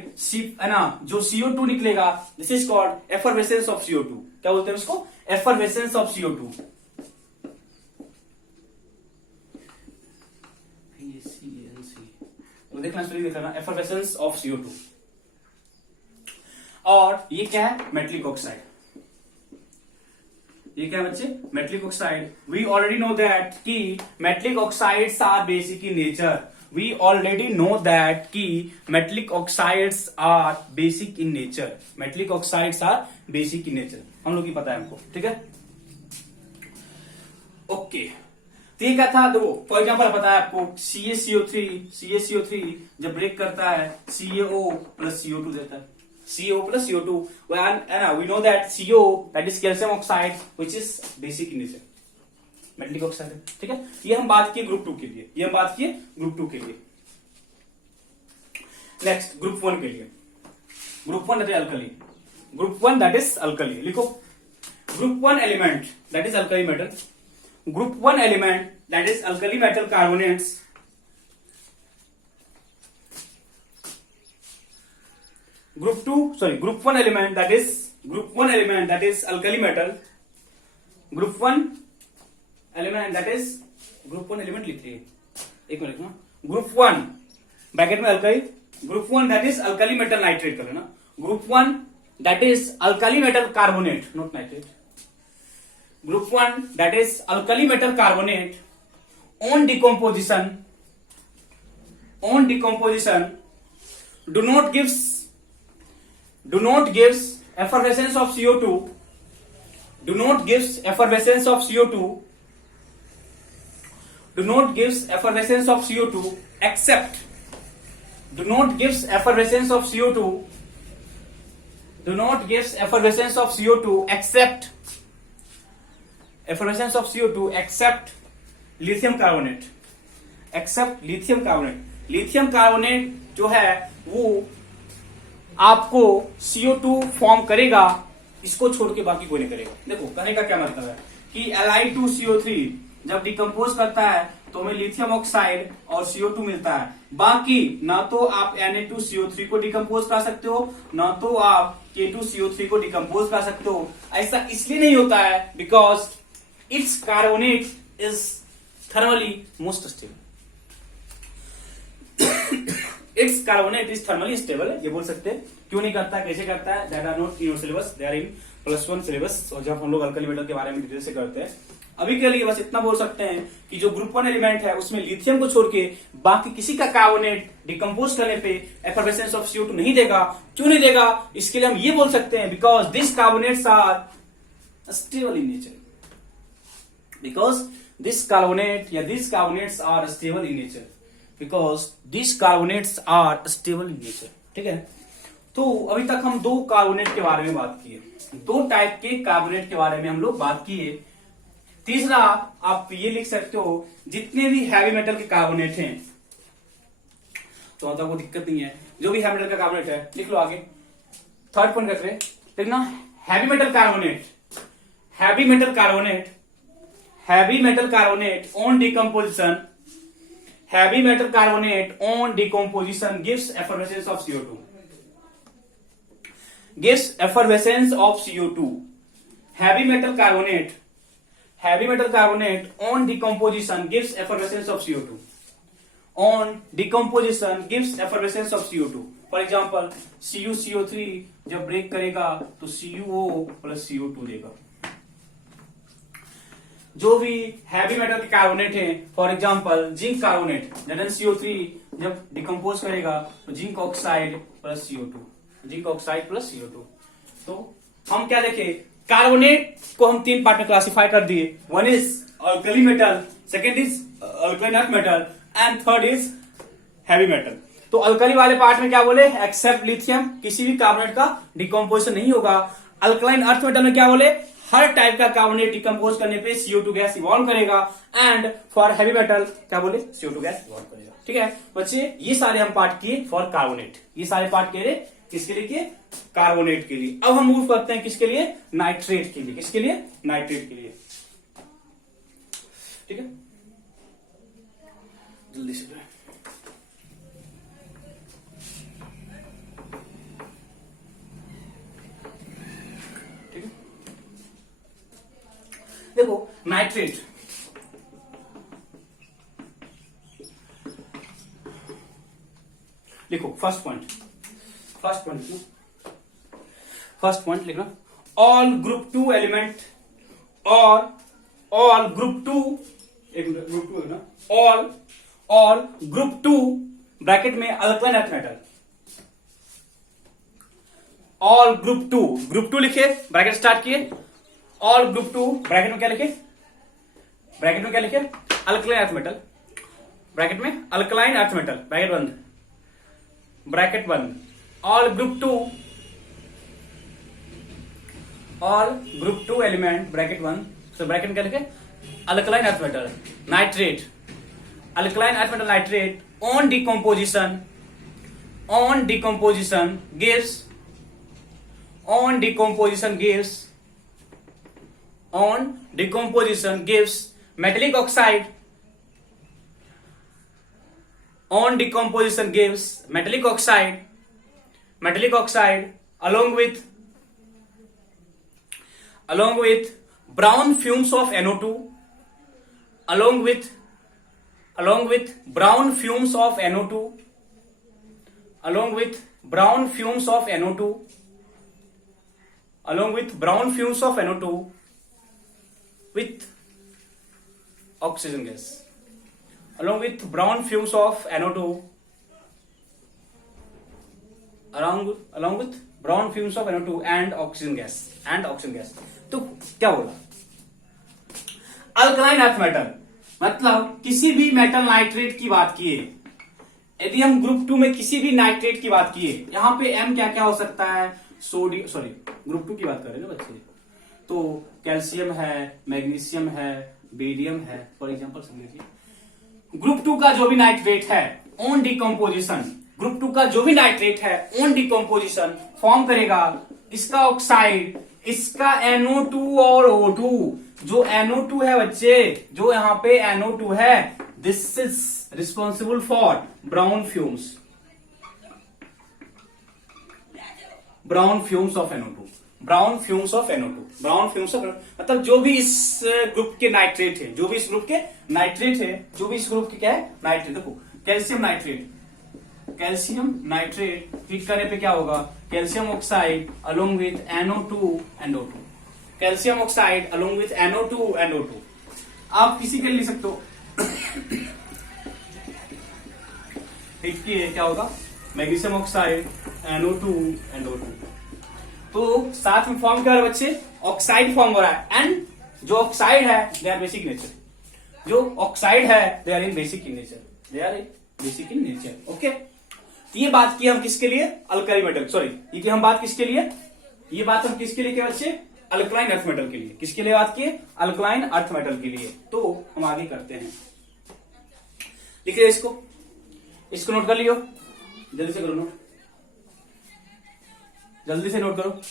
है ना जो CO2 निकलेगा, this is called effervescence of CO2। क्या बोलते हैं इसको, एफरवेसेंस ऑफ CO2। तो देखना देखना एफरवेसेंस ऑफ CO2। और ये क्या है, मेटलिक ऑक्साइड। ये क्या बच्चे, metallic oxide. We already know that कि metallic oxides are basic in nature, we already know that कि metallic oxides are basic in nature, metallic oxides are basic in nature, हम लोग की पता है हमको, ठीक है। ओके, तो ये क्या था, देखो फॉर एग्जाम्पल पता है आपको CaCO3 जब ब्रेक करता है CaO प्लस CO2 देता है, CO plus CO2, and we know that CO, that is calcium oxide, which is basic in nature, metallic oxide, ठीक है। ये हम बात किए ग्रुप 2 के लिए, नेक्स्ट ग्रुप 1 के लिए, ग्रुप 1 that is alkali, लिखो group 1 element that is alkali metal, group 1 element that is alkali metal carbonates, group 1 element that is alkali metal, group 1 element लिख लिए, एक मिनट ना, ग्रुप 1 ब्रैकेट में alkali, group 1 that is alkali metal nitrate कर लेना, group 1 that is alkali metal carbonate, not nitrate, group 1 that is alkali metal carbonate on decomposition do not gives effervescence of CO2, except lithium carbonate, lithium carbonate जो है वो आपको CO2 form करेगा, इसको छोड़ के बाकी कोई नहीं करेगा। देखो कहने का क्या मतलब है, कि Li2CO3 जब डिकम्पोज करता है तो हमें लिथियम ऑक्साइड और CO2 मिलता है। बाकी ना तो आप Na2CO3 को डिकम्पोज कर सकते हो, ना तो आप K2CO3 को डिकम्पोज कर सकते हो। ऐसा इसलिए नहीं होता है because it's carbonate is thermally most stable. It's carbonate is thermally stable, ये बोल सकते हैं। क्यों नहीं करता, कैसे करता है, that are not in your syllabus, they are in +1 syllabus. और जब हम लोग अल्कली मेटल के बारे में डिटेल से करते हैं, अभी के लिए बस इतना बोल सकते हैं कि जो ग्रुप 1 एलिमेंट है उसमें लिथियम को छोड़ के बाकी किसी का कार्बोनेट डिकम्पोज करने पे एफर्वेसेंस ऑफ CO2 नहीं देगा। क्यों नहीं देगा, इसके लिए हम ये बोल सकते हैं because this carbonates are stable in nature. Because this carbonate या this carbonates are stable in nature, because this carbonates are stable in nature. ठीक है, तो अभी तक हम 2 कार्बोनेट के बारे में बात किए, 2 टाइप के कार्बोनेट के बारे में हम लोग बात किए। तीसरा आप ये लिख सकते हो, जितने भी हैवी मेटल के कार्बोनेट हैं, तो मतलब वो दिक्कत नहीं है, जो भी हैवी मेटल का कार्बोनेट है लिख लो आगे। थर्ड पॉइंट करते हैं, देखना heavy metal carbonate, heavy metal carbonate, heavy metal carbonate on decomposition, heavy metal carbonate on decomposition gives effervescence of CO2, gives effervescence of CO2. Heavy metal carbonate on decomposition gives effervescence of CO2. On decomposition gives effervescence of CO2. For example, CuCO3 जब break करेगा तो CuO plus CO2 देगा। जो भी heavy metal के carbonate है, for example zinc carbonate, ZnCO3 जब decompose करेगा तो zinc oxide plus CO2, zinc oxide plus CO2। तो हम क्या देखे, कार्बोनेट को हम 3 पार्ट में क्लासिफाई कर दिए। One is alkali metal, second is alkaline earth metal and third is heavy metal. तो अल्कली वाले पार्ट में क्या बोले, एक्सेप्ट लिथियम किसी भी कार्बोनेट का डिकम्पोजिशन नहीं होगा। अल्कलाइन अर्थ मेटल में क्या बोले, हर टाइप का कार्बोनेट डिकम्पोज करने पे CO2 गैस इवॉल्व करेगा। एंड फॉर हैवी मेटल क्या बोले, CO2 गैस इवॉल्व करेगा। ठीक है बच्चे, ये सारे हम पार्ट किए फॉर कार्बोनेट, ये सारे पार्ट किए किसके लिए किए, कार्बोनेट के लिए। अब हम मूव करते हैं किसके लिए, नाइट्रेट के लिए। किसके लिए, नाइट्रेट के लिए। ठीक है, जल्दी से ठीक है, देखो नाइट्रेट, लिखो फर्स्ट पॉइंट लिखना, ऑल ग्रुप 2 एलिमेंट और ऑल ग्रुप 2, एक ग्रुप 2 है ना, ऑल ग्रुप 2 ब्रैकेट में alkaline earth metal, all group 2 लिखे, ब्रैकेट स्टार्ट किए, ऑल ग्रुप 2 ब्रैकेट में क्या लिखे, अल्कलाइन अर्थ मेटल, ब्रैकेट में अल्कलाइन अर्थ मेटल, ब्रैकेट बंद, ऑल ग्रुप 2 एलिमेंट ब्रैकेट 1, तो ब्रैकेट में क्या लिखे, alkaline earth metal nitrate, alkaline earth metal nitrate on decomposition gives metallic oxide, on decomposition gives metallic oxide along with brown fumes of NO2, along with brown fumes of NO2 with oxygen gas, along with brown fumes of NO2 and oxygen gas। तो क्या बोला, alkaline earth metal मतलब किसी भी metal nitrate की बात किए, यदि हम ग्रुप 2 में किसी भी नाइट्रेट की बात किए, यहां पे M क्या क्या हो सकता है, ग्रुप 2 की बात कर रहे हैं ना बच्चे, तो कैल्शियम है, मैग्नीशियम है, बेरियम है, फॉर एग्जांपल समझ लीजिए। ग्रुप 2 का जो भी नाइट्रेट है ऑन डिकम्पोजिशन फॉर्म करेगा, इसका ऑक्साइड, इसका NO2 और O2 जो NO2 है बच्चे, जो यहाँ पे NO2 है, this is responsible for brown fumes, brown fumes of NO2, brown fumes of NO2, brown fumes of, मतलब जो भी इस ग्रुप के नाइट्रेट है, जो भी इस ग्रुप के नाइट्रेट है, जो भी इस ग्रुप के क्या है नाइट्रेट, देखो calcium nitrate, calcium nitrate heat करने पे क्या होगा, calcium oxide along with NO2 and O2, calcium oxide along with NO2 and O2। आप किसी के लिए लिख सकते हो हीट किए क्या होगा, magnesium oxide NO2 and O2। तो साथ में फॉर्म क्या हो रहा है बच्चे, ऑक्साइड फॉर्म हो रहा है, एंड जो ऑक्साइड है दे आर बेसिक नेचर, जो ऑक्साइड है they are in basic in nature, they are in basic in nature. Okay, ये बात की हम किसके लिए, अल्कली मेटल, सॉरी ये कि हम बात किसके लिए, ये बात हम किसके लिए किए बच्चे, अल्कलाइन अर्थ मेटल के लिए, किसके लिए बात की, अल्कलाइन अर्थ मेटल के लिए। तो हम आगे करते हैं, लिखिए इसको नोट कर लियो, जल्दी से करो नोट, जल्दी से नोट करो,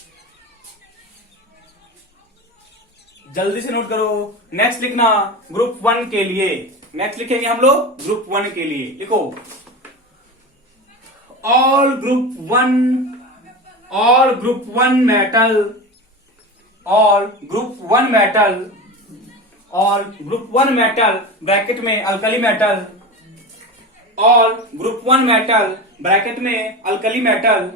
जल्दी से नोट करो। नेक्स्ट लिखना ग्रुप 1 के लिए, नेक्स्ट लिखेंगे हम लोग ग्रुप 1 के लिए, लिखो all group 1 metal, all group 1 metal, all group 1 metal bracket में alkali metal, all group 1 metal bracket में alkali metal,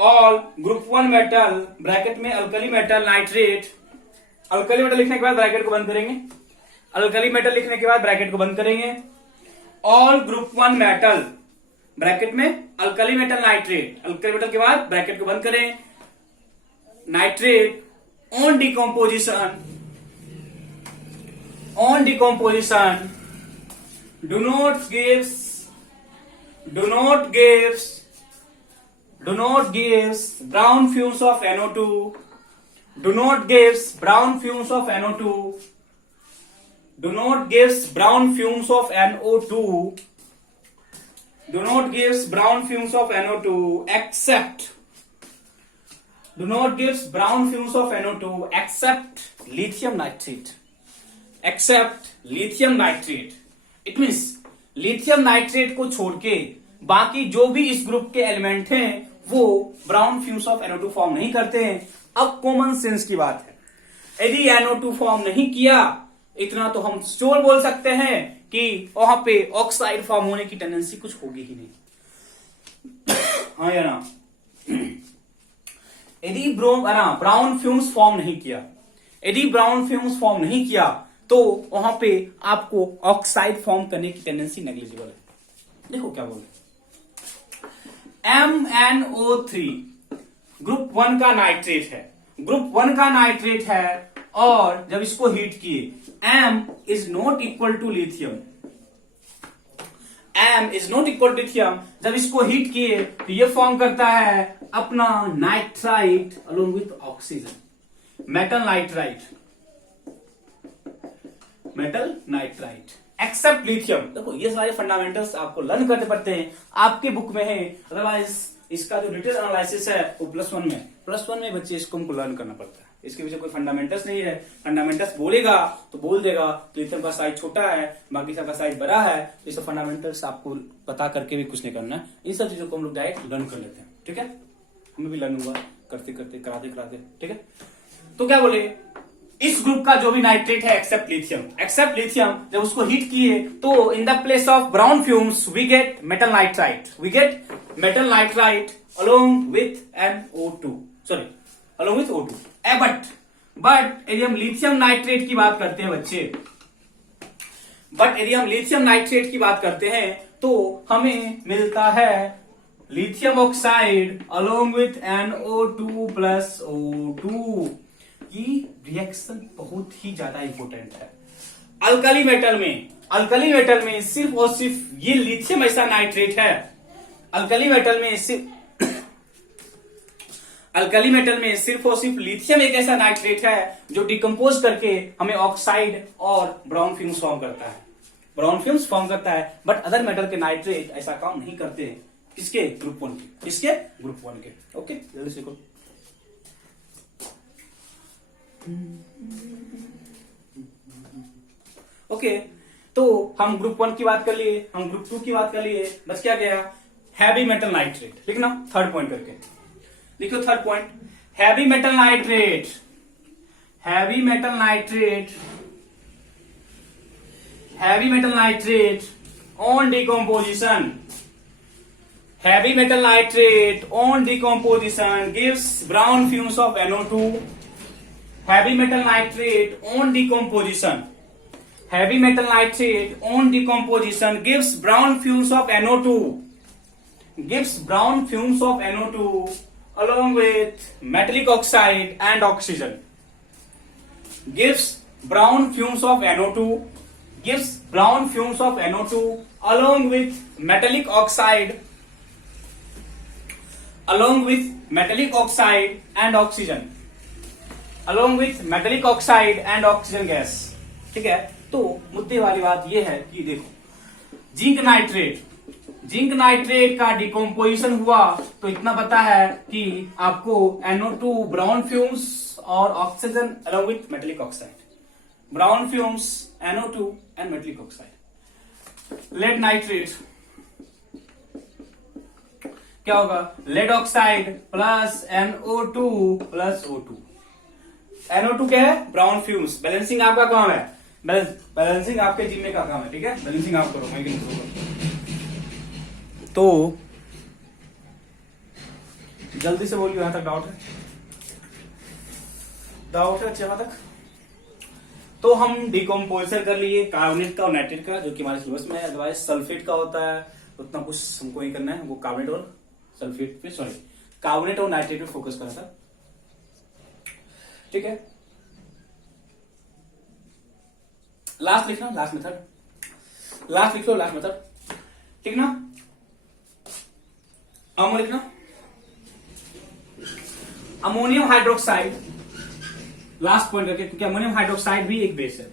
all group 1 metal bracket में alkali metal nitrate, alkali metal लिखने के बाद ब्रैकेट को बंद करेंगे, अल्कली मेटल लिखने के बाद ब्रैकेट को बंद करेंगे, ऑल ग्रुप 1 मेटल ब्रैकेट में alkali metal nitrate, alkali metal के बाद ब्रैकेट को बंद करें, nitrate on decomposition, on decomposition do not gives brown fumes of NO2, do not gives brown fumes of NO2, do not gives brown fumes of NO2, do not gives brown fumes of NO2 except, do not gives brown fumes of NO2 except lithium nitrate, except lithium nitrate। It means lithium nitrate को छोड़ के बाकी जो भी इस group के element हैं वो brown fumes of NO2 form नहीं करते हैं। अब कॉमन सेंस की बात है, यदि NO2 फॉर्म नहीं किया, इतना तो हम श्योर बोल सकते हैं कि वहां पे ऑक्साइड फॉर्म होने की टेंडेंसी कुछ होगी ही नहीं, हाँ या ना। यदि ब्राउन फ्यूम्स फॉर्म नहीं किया, यदि ब्राउन फ्यूम्स फॉर्म नहीं किया तो वहां पे आपको ऑक्साइड फॉर्म करने की टेंडेंसी नेग्लिजिबल है। देखो क्या बोले, MnO3 ग्रुप 1 का नाइट्रेट है, ग्रुप 1 का नाइट्रेट है, और जब इसको हीट किए M is not equal to lithium, M is not equal to lithium, जब इसको हीट किए तो ये फॉर्म करता है अपना nitrite along with oxygen, metal nitrite, metal nitrite except lithium. देखो ये सारे फंडामेंटल्स आपको लर्न करने पड़ते हैं, आपके बुक में है, अदरवाइज इसका जो डिटेल एनालिसिस है वो +1 में बच्चे इसको हमको लर्न करना पड़ता है। इसके पीछे कोई फंडामेंटल्स नहीं है, फंडामेंटल्स बोलेगा तो बोल देगा लिथियम का साइज छोटा है, बाकी सबका साइज बड़ा है, ये सब फंडामेंटल्स आपको पता करके भी कुछ नहीं करना है। इन सब चीजों को हम लोग डायरेक्ट लर्न कर लेते हैं, ठीक है, हमें भी लर्न हुआ करते करते कराते, ठीक है। तो क्या बोले, इस ग्रुप का जो भी नाइट्रेट है एक्सेप्ट लिथियम, जब उसको हीट किए तो in the place of brown fumes we get metal nitrite along with NO2, sorry along with O2। But यदि हम लिथियम नाइट्रेट की बात करते हैं बच्चे, यदि हम लिथियम नाइट्रेट की बात करते हैं तो हमें मिलता है lithium oxide along with NO2 plus O2। ये रिएक्शन बहुत ही ज्यादा इंपॉर्टेंट है। अल्कली मेटल में सिर्फ और सिर्फ ये लिथियम ऐसा नाइट्रेट है, अल्कली मेटल में सिर्फ और सिर्फ लिथियम एक ऐसा नाइट्रेट है जो डिकम्पोज करके हमें ऑक्साइड और ब्राउन फ्यूम्स फॉर्म करता है, बट अदर मेटल के नाइट्रेट ऐसा काम नहीं करते हैं। किसके, ग्रुप 1 के, ओके, जल्दी सीखो। ओके, तो हम ग्रुप 1 की बात कर लिए, हम ग्रुप 2 की बात कर लिए, बस क्या गया, हैवी मेटल नाइट्रेट। लिखना थर्ड पॉइंट करके, लिखो third point, heavy metal nitrate, heavy metal nitrate, heavy metal nitrate on decomposition, heavy metal nitrate on decomposition gives brown fumes of NO2. Heavy metal nitrate on decomposition, heavy metal nitrate on decomposition gives brown fumes of NO2, gives brown fumes of NO2 along with metallic oxide and oxygen, gives brown fumes of NO2, gives brown fumes of NO2 along with metallic oxide, along with metallic oxide and oxygen, along with metallic oxide and oxygen gas। ठीक है, तो मुद्दे वाली बात यह है कि देखो, जिंक नाइट्रेट, जिंक नाइट्रेट का डिकम्पोजिशन हुआ तो इतना पता है कि आपको NO2 ब्राउन फ्यूम्स और oxygen along with metallic oxide, brown fumes NO2 and metallic oxide। Lead nitrate क्या होगा, lead oxide plus NO2 plus O2। NO2 क्या है, ब्राउन फ्यूम्स। बैलेंसिंग आपका काम है, बैलेंसिंग आपके जिम्मे का काम है, ठीक है, बैलेंसिंग आप करो, मैं तो जल्दी से बोलिए, यहां तक डाउट है, डाउट है अच्छा यहां तक। तो हम डिकम्पोजर कर लिए कार्बोनेट का और नाइट्रेट का, जो कि हमारे सिलेबस में है, अदरवाइज सल्फेट का होता है, उतना कुछ हमको ही करना है, वो कार्बोनेट और सल्फेट पे, सॉरी कार्बोनेट और नाइट्रेट पे फोकस करा था। ठीक है, लास्ट लिखना, लास्ट मेथड, लास्ट लिख लो, लास्ट मेथड, ठीक ना। अमो लिखना, अमोनियम हाइड्रोक्साइड, लास्ट पॉइंट करके, क्योंकि अमोनियम हाइड्रोक्साइड भी एक बेस है,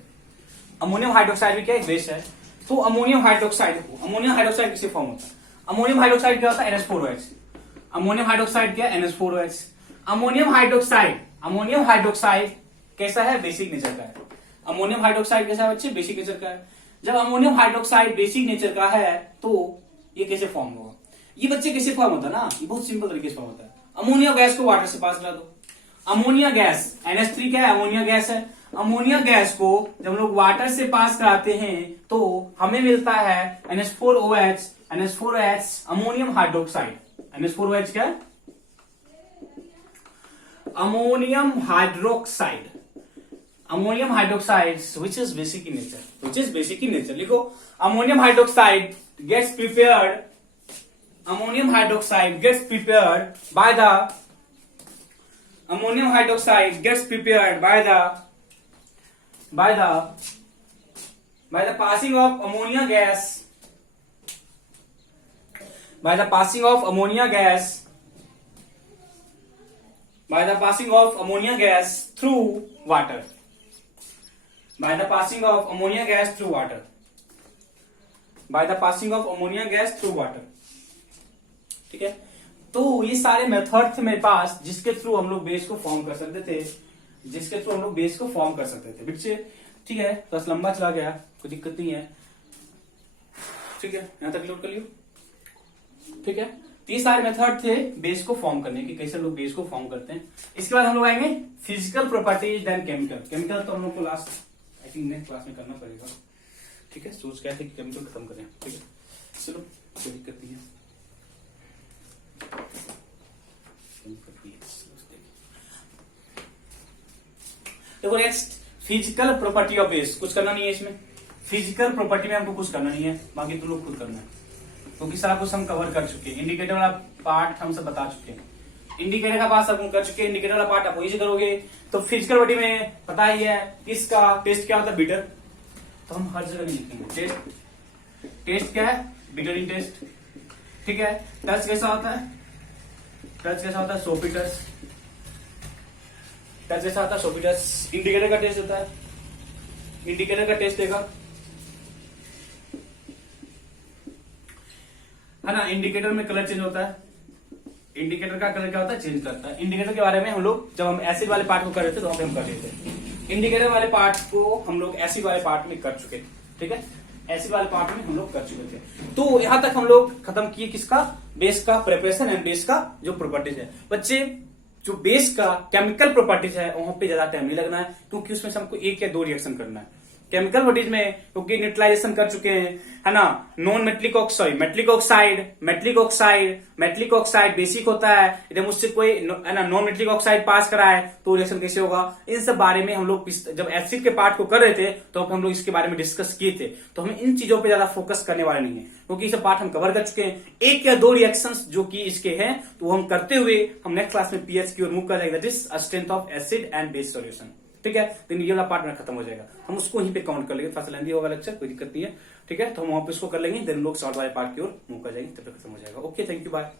अमोनियम हाइड्रोक्साइड भी क्या एक बेस है। तो अमोनियम हाइड्रोक्साइड, अमोनियम हाइड्रोक्साइड किससे फॉर्म होता है, अमोनियम हाइड्रोक्साइड क्या होता है, NH4OH। अमोनियम हाइड्रोक्साइड क्या, NH4OH। Ammonium hydroxide, ammonium hydroxide कैसा है, बेसिक नेचर का है। अमोनियम हाइड्रोक्साइड कैसा है बच्चे, बेसिक नेचर का है। जब अमोनियम हाइड्रोक्साइड बेसिक नेचर का है तो ये कैसे फॉर्म होगा, ये बच्चे कैसे फॉर्म होता है ना, ये बहुत सिंपल तरीके से फॉर्म होता है। अमोनिया गैस को वाटर से पास करा दो, अमोनिया गैस, NH3 क्या है, अमोनिया गैस है। अमोनिया गैस को जब हम लोग वाटर से पास कराते हैं तो हमें मिलता है NH4OH, NH4OH ammonium hydroxide. NH4OH क्या, ammonium hydroxide, ammonium hydroxide which is basic in nature, which is basic in nature. लिखो, ammonium hydroxide gets prepared, ammonium hydroxide gets prepared by the, ammonium hydroxide gets prepared by the passing of ammonia gas, by the passing of ammonia gas, by the passing of ammonia gas through water, by the passing of ammonia gas through water, by the passing of ammonia gas through water। ठीक है, तो ये सारे method थे मेरे पास जिसके through हम लोग बेस को फॉर्म कर सकते थे, जिसके थ्रू हम लोग बेस को फॉर्म कर सकते थे बच्चे। ठीक है, बस लंबा चला गया, कोई दिक्कत नहीं है। ठीक है, यहां तक नोट कर लियो। ठीक है, तो ये सारे मेथड थे बेस को फॉर्म करने के, कैसे लोग बेस को फॉर्म करते हैं। इसके बाद हम लोग आएंगे physical properties then chemical. Chemical तो हम लोग को last I think next class में करना पड़ेगा। ठीक है, सोच क्या थे कि केमिकल खत्म करें। ठीक है, चलो कोई दिक्कत नहीं है। देखो next, physical property of base. कुछ करना नहीं है इसमें, फिजिकल प्रॉपर्टी में हमको कुछ करना नहीं है, बाकी तुम लोग खुद करना है, क्योंकि सारा कुछ हम कवर कर चुके हैं। इंडिकेटर वाला पार्ट हम सब बता चुके हैं, इंडिकेटर का पार्ट सब हम कर चुके हैं। इंडिकेटर वाला पार्ट आप वही से करोगे। तो फिजिकल प्रॉपर्टी में पता ही है किसका टेस्ट क्या होता है, बीटर। तो हम हर जगह लिखेंगे टेस्ट। टेस्ट क्या है, बीटरिंग टेस्ट। ठीक है, टच कैसा होता है, टच कैसा होता है, सोपी टच। टच कैसा होता है, सोपी टच। इंडिकेटर का टेस्ट होता है, इंडिकेटर का टेस्ट देगा, है ना। इंडिकेटर में कलर चेंज होता है, इंडिकेटर का कलर क्या होता है, चेंज करता है। इंडिकेटर के बारे में हम लोग जब हम एसिड वाले पार्ट को कर रहे थे तो वहां पे हम कर रहे थे। इंडिकेटर वाले पार्ट को हम लोग एसिड वाले पार्ट में कर चुके थे, ठीक है, एसिड वाले पार्ट में हम लोग कर चुके थे। तो यहां तक हम लोग खत्म किए किसका, बेस का प्रिपरेशन एंड बेस का जो प्रॉपर्टीज है। बच्चे जो बेस का केमिकल प्रॉपर्टीज है वहां पे ज्यादा टाइम नहीं लगना है, क्योंकि उसमें से हमको 1 या 2 रिएक्शन करना है। केमिकल प्रॉपर्टीज में क्योंकि न्यूट्रलाइजेशन कर चुके हैं, है ना, non metallic oxide, metallic oxide, metallic oxide, metallic oxide basic होता है, यदि मुझसे कोई है ना नॉन मेटलिक ऑक्साइड पास करा है तो रिएक्शन कैसे होगा, इन सब बारे में हम लोग जब एसिड के पार्ट को कर रहे थे तो हम लोग इसके बारे में डिस्कस किए थे। तो हमें इन चीजों पे ज्यादा फोकस करने वाले नहीं है, क्योंकि ये सब पार्ट हम कवर कर चुके हैं। 1 या 2 रिएक्शंस जो कि इसके हैं तो वो हम करते हुए हम नेक्स्ट क्लास में पीएच की ओर मूव कर जाएगा, that is strength of acid and base solution, ठीक है। तो ये वाला पार्ट में खत्म हो जाएगा, हम उसको यहीं पे काउंट कर लेंगे, थोड़ा सा लेंदी होगा लेक्चर, कोई दिक्कत नहीं है, ठीक है। तो हम वहां पे उसको कर लेंगे, देन लोग शॉर्ट वाले पार्ट की ओर मूव कर जाएंगे, तब तक खत्म हो जाएगा। Okay, thank you, bye.